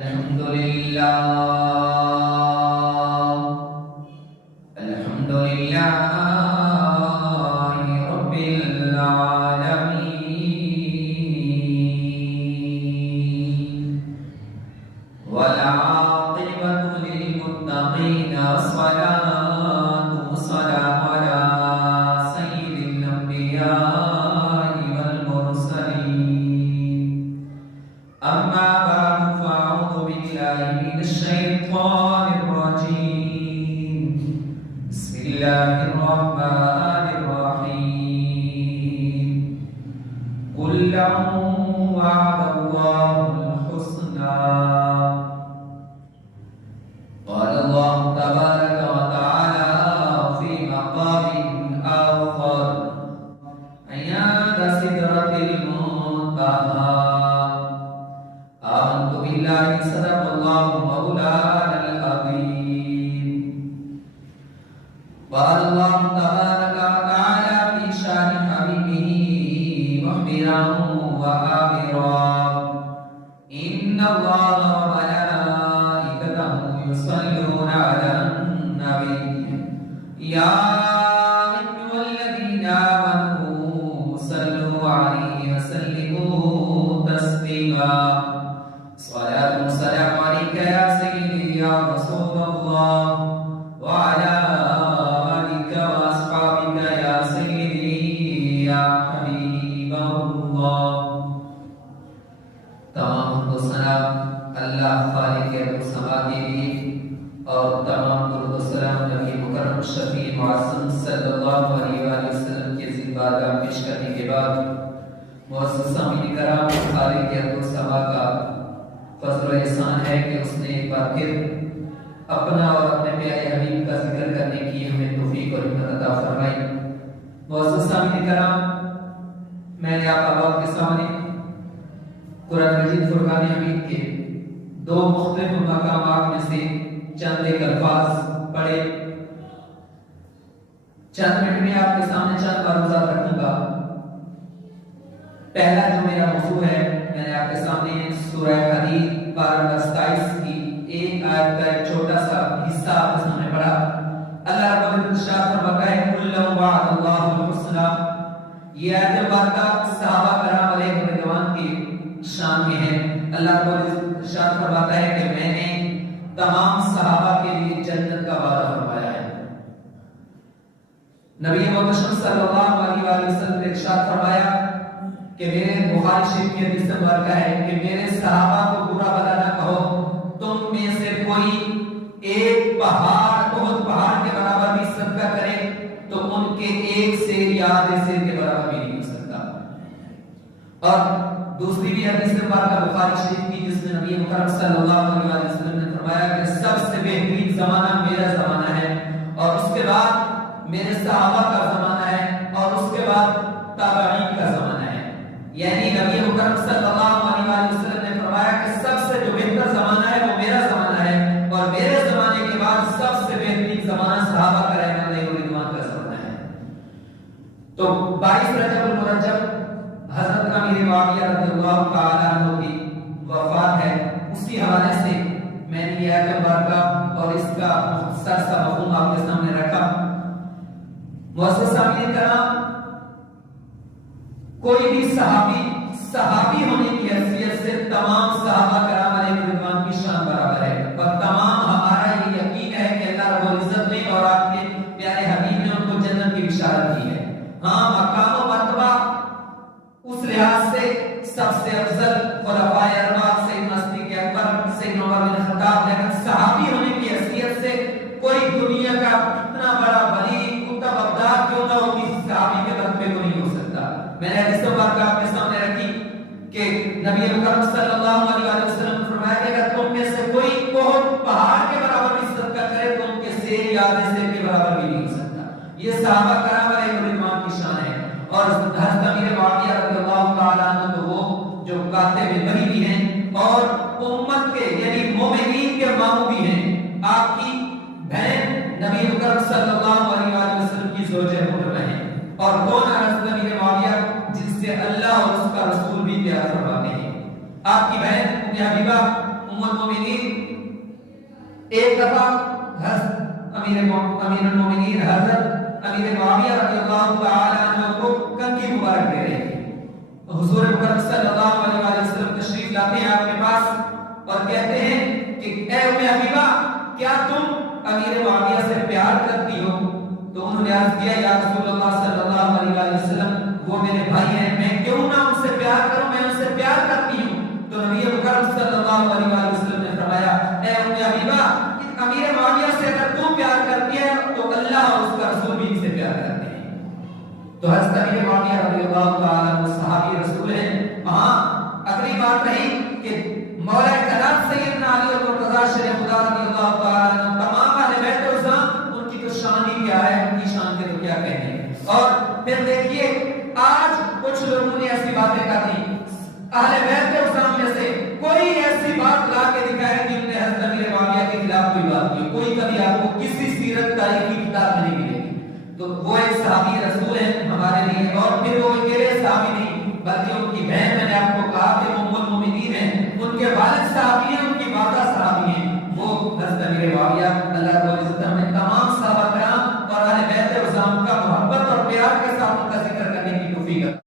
الحمد لله الحمد لله رب العالمين والعاقبة للمتقين والصلاة والسلام على سيد الأنبياء والمرسلين أما بعد فأعوذ بالله من الشيطان الرجيم بسم الله الرحمن الرحيم كلا وعد الله الحسنى قال الله تبارك وتعالى في مقام آخر عند سدرة المنتهى آمنت بالله صدق الله مولانا العظيم قال الله تبارك وتعالى في شان حبيبه مخبرا وآمرا إن الله وملائكته يصلون على النبي يا أيها الذين آمنوا صلوا عليه وسلموا تسليما صلاة والسلام عليك يا سيدي يا رسول الله وعلى آلك وأصحابك يا سيدي يا حبيب الله تمام درود و سلام اللہ خالق ارض و سما کے لیے اور تمام درود و سلام نبی مکرم شفیع معصوم صلی اللہ علیہ وآلہ وسلم کے عظیم بارگاہ میں پیش کرنے کے بعد معزز سامعین کرام خالق ارض و سما کا فضل و احسان ہے کہ اس نے ایک بار پھر اپنا اور اپنے پیارے حبیب کا ذکر کرنے کی ہمیں توفیق اور ہمت عطا فرمائی۔ معزز سامعین کرام، میں نے آپ احباب کے سامنے قرآن مجید فرقان حمید کے دو مختلف مقامات میں سے چند ایک الفاظ پڑھے۔ چند منٹ میں آپ کے سامنے چند معروضات رکھوں گا۔ پہلا جو میرا موضوع ہے، میں نے آپ کے سامنے سورہ حدید پارہ نمبر 27 کی ایک آیت کا ایک چھوٹا سا حصہ آپ کے سامنے پڑھا۔ اللہ رب العزت ارشاد فرماتا ہے کلا وعد اللہ الحسنى۔ یہ آیت مبارکہ صحابہ کرام علیہ رضوان کی شان میں ہے۔ اللہ رب العزت ارشاد فرماتا ہے کہ میں نے تمام صحابہ کے لیے جنت کا وعدہ فرمایا ہے۔ نبی محمد صلی اللہ علیہ وسلم نے ارشاد فرمایا کہ میرے بخاری شریف کی حدیث مبارکہ ہے کہ میرے صحابہ کو برا بھلا نہ کہو، تم میں سے کوئی ایک پہاڑ بہت پہاڑ کے برابر بھی صدقہ کرے تو ان کے ایک سے یا آدھے سے کے برابر بھی نہیں ہو سکتا۔ اور دوسری بھی حدیث مبارکہ بخاری شریف کی جس میں نبی مکرم صلی اللہ علیہ وسلم نے فرمایا کہ سب سے بہترین زمانہ میرا زمانہ ہے، اور اس کے بعد میرے صحابہ کا زمانہ ہے، اور اس کے بعد تابعین کا زمانہ ہے۔ یعنی نبی مکرم صلی اللہ علیہ وسلم نے فرمایا کہ سب سے جو بہتر زمانہ ہے وہ میرا زمانہ ہے، اور میرے زمانے کے بعد سب سے بہترین زمانہ صحابہ کا رحمۃ اللہ رضوان کا زمانہ ہے۔ تو 22 رجب المرجب حضرت امیر معاویہ رضی اللہ تعالی عنہ کی وفات ہے، اسی حوالے سے میں نے یہ آیت مبارکہ اور اس کا مختصر سا مفہوم آپ کے سامنے رکھا۔ معزز سامعین کرام، کوئی بھی صحابی ہونے کی حیثیت سے تمام صحابہ کرام علیہ رضوان کی شان برابر ہے، اور تمام ہمارا یہ یقین ہے کہ اللہ رب العزت نے اور آپ کے پیارے حبیب نے ان کو جنت کی بشارت دی ہے۔ ہاں، مقام و مرتبہ اس لحاظ سے سب سے افضل خلفائے اربعہ سیدنا صدیق اکبر، سیدنا عمر بن خطاب، لیکن صحابی ہونے کی حیثیت سے کوئی دنیا کا اتنا بڑا ولی کتب ابدال کیوں نہ ہو، کسی صحابی کے رتبے کو نہیں ہو سکتا۔ میں نے حدیث مبارکہ آپ کے سامنے رکھی کہ نبی مکرم صلی اللہ علیہ وسلم نے فرمایا کہ اگر تم میں سے کوئی بہت پہاڑ کے برابر بھی صدقہ کرے تو ان کے سیر یا آدھے سیر کے برابر بھی نہیں ہو سکتا۔ یہ صحابہ کرام علیہ رضوان کی شان ہے۔ اور حضرت امیر معاویہ رضی اللہ تعالی عنہ تو وہ جو کاتب وحی بھی ہیں اور امت کے یعنی مومنین کے ماموں بھی ہیں۔ آپ کی بہن نبی مکرم صلی اللہ علیہ وسلم کی زوجہ محترمہ ہیں، اور کون حضرت امیر معاویہ جن سے اللہ اور اس کا رسول بھی پیار فرماتے ہیں۔ آپ کی بہن ام حبیبہ ام المومنین ایک دفعہ امیر المومنین حضرت امیر معاویہ رضی اللہ تعالی عنہ کو کنگھی مبارک دے رہے تھے. حضور مکرم صلی اللہ علیہ وسلم تشریف لاتے ہیں آپ کے پاس اور کہتے ہیں کہ اے ام حبیبہ کیا تم امیر معاویہ سے پیار کرتی ہو؟ تو انہوں نے عرض کیا یا رسول اللہ صلی اللہ علیہ وسلم وہ میرے بھائی ہیں، میں کیوں نہ ان سے پیار کروں، میں ان سے پیار کرتی ہوں. تو نبی مکرم صلی اللہ علیہ وسلم نے فرمایا اے ام حبیبہ امیر معاویہ سے اگر تم پیار کرتی ہے تو اللہ اور اس کا رسول بھی ان سے پیار کرتے ہیں. تو حضرت امیر معاویہ رضی اللہ تعالی عنہ صحابی رسول ہیں. ہاں اگلی بات رہی کہ مولا کائنات سیدنا علی المرتضی شریف خدا رضی اللہ تعالی عنہ تمام اہل بیت الزام ان کی تو شان ہی کیا ہے، ان کی شان کے تو کیا کہنے. اور پھر دیکھیے آج کچھ لوگوں نے ایسی باتیں کر دی اہل بیت کے سامنے سے کوئی ایسی بات لا کے دکھائے جن نے حضرت امیر معاویہ کے خلاف کوئی بات کی، کوئی کبھی آپ کو کسی سیرت تاریخ کی کتاب میں نہیں ملے گی. تو وہ ایک صحابی رسول ہیں ہمارے لیے، اور پھر وہ اکیلے صحابی نہیں بلکہ ان کی بہن، میں نے آپ کو کہا کہ ام المومنین ہیں، ان کے والد صحابی ہیں، ان کی والدہ صحابی ہیں. وہ حضرت امیر معاویہ اللہ رب العزت ہمیں تمام